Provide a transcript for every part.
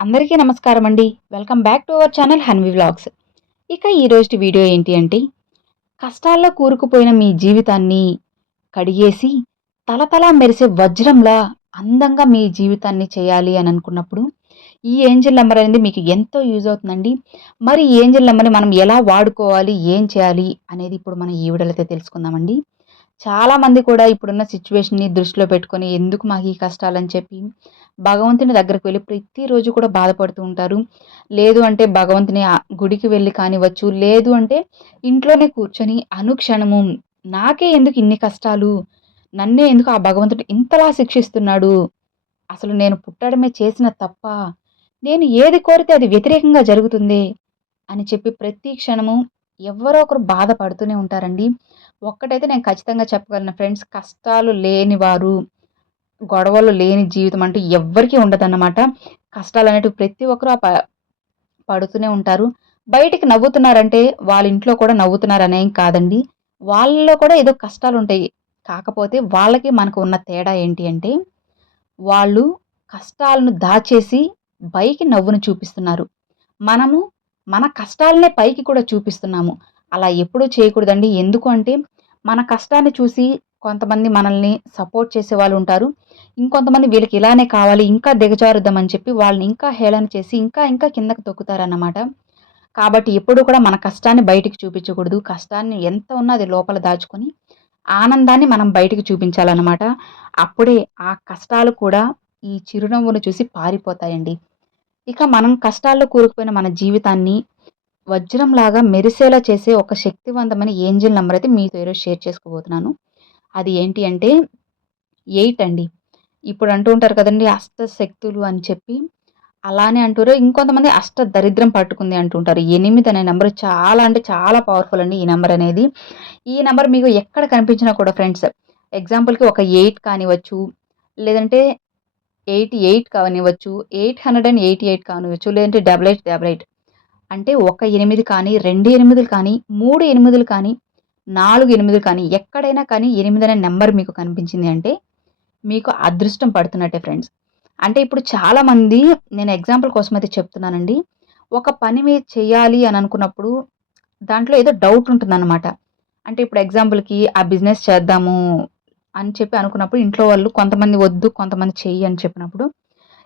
అందరికీ నమస్కారం అండి. Welcome back to our channel Hanvi vlogs. ఇక ఈరోజు వీడియో ఏంటి అంటే, కష్టాల్లో కూరుకుపోయిన మీ జీవితాన్ని కడిగేసి తలతలా మెరిసే వజ్రంలా అందంగా మీ జీవితాన్ని చేయాలి అని అనుకున్నప్పుడు, ఈ ఏంజెల్ నంబర్ అనేది మీకు ఎంతో యూజ్ అవుతుందండి. మరి ఈ ఏంజెల్ నంబర్‌ని మనం ఎలా వాడుకోవాలి, ఏం చేయాలి అనేది ఇప్పుడు మనం ఈ వీడియోలో అయితే తెలుసుకుందామండి. చాలామంది కూడా ఇప్పుడున్న సిచ్యువేషన్‌ని దృష్టిలో పెట్టుకొని ఎందుకు మాకు ఈ కష్టాలని చెప్పి భగవంతుని దగ్గరికి వెళ్ళి ప్రతిరోజు కూడా బాధపడుతూ ఉంటారు. లేదు అంటే భగవంతుని గుడికి వెళ్ళి కానివ్వచ్చు, లేదు అంటే ఇంట్లోనే కూర్చొని అనుక్షణము నాకే ఎందుకు ఇన్ని కష్టాలు? నన్నే ఎందుకు ఆ భగవంతుడు ఇంతలా శిక్షిస్తున్నాడు? అసలు నేను పుట్టడమే చేసిన తప్పా? నేను ఏది కోరితే అది వ్యతిరేకంగా జరుగుతుందే! అని చెప్పి ప్రతి క్షణము ఎవ్వరో ఒకరు బాధపడుతూనే ఉంటారండి. ఒక్కటైతే నేను ఖచ్చితంగా చెప్పగలను ఫ్రెండ్స్, కష్టాలు లేనివారు, గొడవలు లేని జీవితం అంటూ ఎవ్వరికీ ఉండదన్నమాట. కష్టాలనేటివి ప్రతి ఒక్కరు పడుతూనే ఉంటారు. బయటికి నవ్వుతున్నారంటే వాళ్ళ ఇంట్లో కూడా నవ్వుతున్నారనేం కాదండి. వాళ్ళలో కూడా ఏదో కష్టాలుంటాయి. కాకపోతే వాళ్ళకి మనకు ఉన్న తేడా ఏంటి అంటే, వాళ్ళు కష్టాలను దాచేసి పైకి నవ్వును చూపిస్తున్నారు. మనము మన కష్టాలనే పైకి కూడా చూపిస్తున్నాము. అలా ఎప్పుడూ చేయకూడదండి. ఎందుకు అంటే, మన కష్టాన్ని చూసి కొంతమంది మనల్ని సపోర్ట్ చేసేవాళ్ళుంటారు. ఇంకొంతమంది వీళ్ళకి ఇలానే కావాలి, ఇంకా దిగజారుద్దామని చెప్పి వాళ్ళని ఇంకా హేళన చేసి ఇంకా కిందకి తొక్కుతారన్నమాట. కాబట్టి ఎప్పుడూ కూడా మన కష్టాన్ని బయటికి చూపించకూడదు. కష్టాన్ని ఎంత ఉన్నా అది లోపల దాచుకొని, ఆనందాన్ని మనం బయటికి చూపించాలన్నమాట. అప్పుడే ఆ కష్టాలు కూడా ఈ చిరునవ్వును చూసి పారిపోతాయండి. ఇక మనం కష్టాల్లో కూరుకుపోయిన మన జీవితాన్ని వజ్రంలాగా మెరిసేలా చేసే ఒక శక్తివంతమైన ఏంజెల్ నంబర్ అయితే మీతో ఈరోజు షేర్ చేసుకోబోతున్నాను. అది ఏంటి అంటే 8 అండి. ఇప్పుడు అంటూ ఉంటారు కదండీ! అష్టశక్తులు అని చెప్పి. అలానే అంటారు. ఇంకొంతమంది అష్ట దరిద్రం పట్టుకుంది అంటుంటారు. 8 అనే నంబర్ చాలా అంటే చాలా పవర్‌ఫుల్ అండి ఈ నంబర్ అనేది. ఈ నంబర్ మీకు ఎక్కడ కనిపించినా కూడా ఫ్రెండ్స్, ఎగ్జాంపుల్‌కి ఒక 8 కానివ్వచ్చు, లేదంటే 88 కానివ్వచ్చు, 888 కానివ్వచ్చు, లేదంటే 8888 అంటే ఒక 8 కానీ, 2 8లు కానీ, 3 8లు కానీ, 4 8లు కానీ, ఎక్కడైనా కానీ 8 అనే నంబర్ మీకు కనిపించింది అంటే, మీకు అదృష్టం పడుతున్నట్టే ఫ్రెండ్స్. అంటే ఇప్పుడు చాలామంది, నేను ఎగ్జాంపుల్ కోసం అయితే చెప్తున్నానండి. ఒక పని మీరు చేయాలి అని అనుకున్నప్పుడు దాంట్లో ఏదో డౌట్ ఉంటుందన్నమాట. అంటే ఇప్పుడు ఎగ్జాంపుల్‌కి ఆ బిజినెస్ చేద్దాము అని చెప్పి అనుకున్నప్పుడు ఇంట్లో వాళ్ళు కొంతమంది వద్దు, కొంతమంది చెయ్యి అని చెప్పినప్పుడు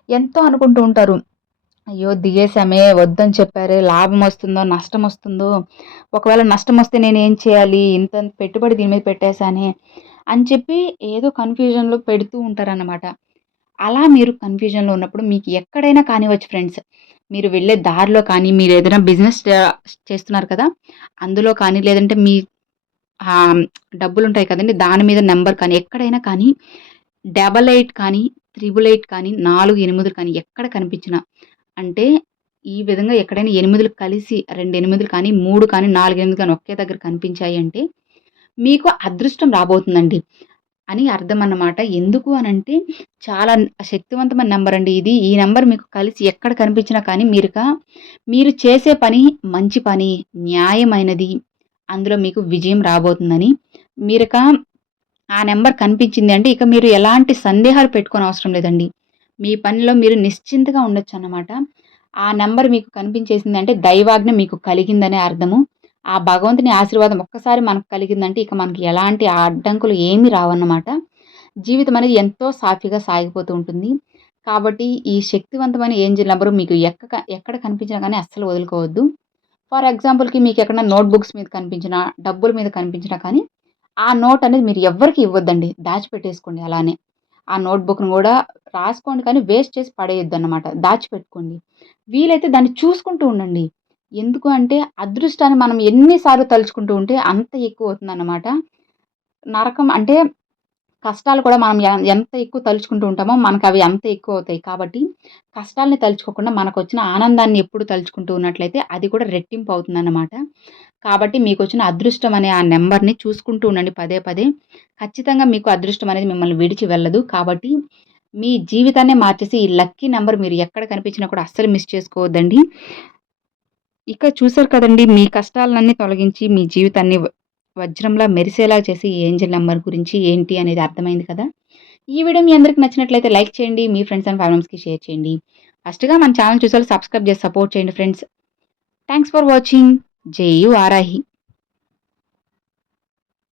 ఎంతో అనుకుంటూ ఉంటారు. అయ్యో! దిగేసామే, వద్దని చెప్పారే, లాభమొస్తుందో, నష్టమొస్తుందో, ఒకవేళ నష్టమొస్తే నేనేం చేయాలి? ఇంత పెట్టుబడి దీని మీద పెట్టేసానే అని చెప్పి ఏదో కన్‌ఫ్యూజన్‌లో పెడుతూ ఉంటారన్నమాట. అలా మీరు కన్‌ఫ్యూజన్‌లో ఉన్నప్పుడు మీకు ఎక్కడైనా కానివ్వచ్చు ఫ్రెండ్స్. మీరు వెళ్ళే దారిలో కానీ, మీరేదైనా బిజినెస్ చేస్తున్నారు కదా! అందులో కానీ, లేదంటే మీ డబ్బులుంటాయి కదండీ! దాని మీద నంబర్ కానీ, ఎక్కడైనా కానీ 88 కానీ, 888 కానీ, 4 8 కానీ ఎక్కడ కనిపించినా, అంటే ఈ విధంగా ఎక్కడైనా 8లు కలిసి 2 8లు కానీ, 3 కానీ, 4 8 కానీ ఒకే దగ్గర కనిపించాయి అంటే, మీకు అదృష్టం రాబోతుందండి అని అర్థం అన్నమాట. ఎందుకు అనంటే చాలా శక్తివంతమైన నంబర్ అండి ఇది. ఈ నంబర్ మీకు కలిసి ఎక్కడ కనిపించినా కానీ మీరు చేసే పని మంచి పని, న్యాయమైనది, అందులో మీకు విజయం రాబోతుందని. మీరిక ఆ నంబర్ కనిపించింది అంటే ఇక మీరు ఎలాంటి సందేహాలు పెట్టుకోనవసరం లేదండి. మీ పనిలో మీరు నిశ్చింతగా ఉండొచ్చన్నమాట. ఆ నంబర్ మీకు కనిపించేసిందంటే దైవాజ్ఞ మీకు కలిగిందనే అర్థము. ఆ భగవంతుని ఆశీర్వాదం ఒక్కసారి మనకు కలిగిందంటే ఇక మనకి ఎలాంటి అడ్డంకులు ఏమీ రావన్నమాట. జీవితం అనేది ఎంతో సాఫీగా సాగిపోతూ ఉంటుంది. కాబట్టి ఈ శక్తివంతమైన ఏంజెల్ నంబరు మీకు ఎక్కడ కనిపించినా గానీ అస్సలు వదులుకోవద్దు. ఫర్ ఎగ్జాంపుల్‌కి మీకెక్కడన్నా నోట్‌బుక్స్ మీద కనిపించినా, డబ్బుల మీద కనిపించినా కానీ, ఆ నోట్ అనేది మీరు ఎవ్వరికీ ఇవ్వద్దండి. దాచిపెట్టేసుకోండి అలానే. ఆ నోట్‌బుక్‌ని గూడా రాసుకోండి కానీ వేస్ట్ చేసి పడేయొద్దన్నమాట. దాచిపెట్టుకోండి. వీలైతే దాన్ని చూసుకుంటూ ఉండండి. ఎందుకు అంటే అదృష్టాన్ని మనం ఎన్ని సార్లు తలుచుకుంటూ ఉంటే అంత ఎక్కువవుతుందన్నమాట. నరకం అంటే కష్టాలు కూడా మనం ఎంత ఎక్కువ తలుచుకుంటూ ఉంటామో మనకవి అంత ఎక్కువవుతాయి. కాబట్టి కష్టాల్ని తలుచుకోకుండా మనకొచ్చిన ఆనందాన్ని ఎప్పుడు తలుచుకుంటూ ఉన్నట్లయితే అది కూడా రెట్టింపు అవుతుందన్నమాట. కాబట్టి మీకొచ్చిన అదృష్టం అనే ఆ నంబర్‌ని చూసుకుంటూ ఉండండి పదే పదే. ఖచ్చితంగా మీకు అదృష్టం అనేది మిమ్మల్ని విడిచి వెళ్ళదు. కాబట్టి మీ జీవితాన్నే మార్చేసి ఈ లక్కీ నంబర్ మీరు ఎక్కడ కనిపించినా కూడా అస్సలు మిస్ చేసుకోవద్దండి. ఇక చూసారు కదండీ! మీ కష్టాలన్నీ తొలగించి మీ జీవితాన్ని వజ్రంలా మెరిసేలా చేసే ఈ ఏంజెల్ నంబర్ గురించి ఏంటి అనేది అర్థమైంది కదా! ఈ వీడియో మీ అందరికి నచ్చినట్లయితే లైక్ చేయండి. మీ ఫ్రెండ్స్ అండ్ ఫ్యామిలీస్‌కి షేర్ చేయండి. ఫస్ట్గా మన ఛానల్ చూసారు సబ్స్క్రైబ్ చేసి సపోర్ట్ చేయండి ఫ్రెండ్స్. Thanks for watching. జై వారాహి.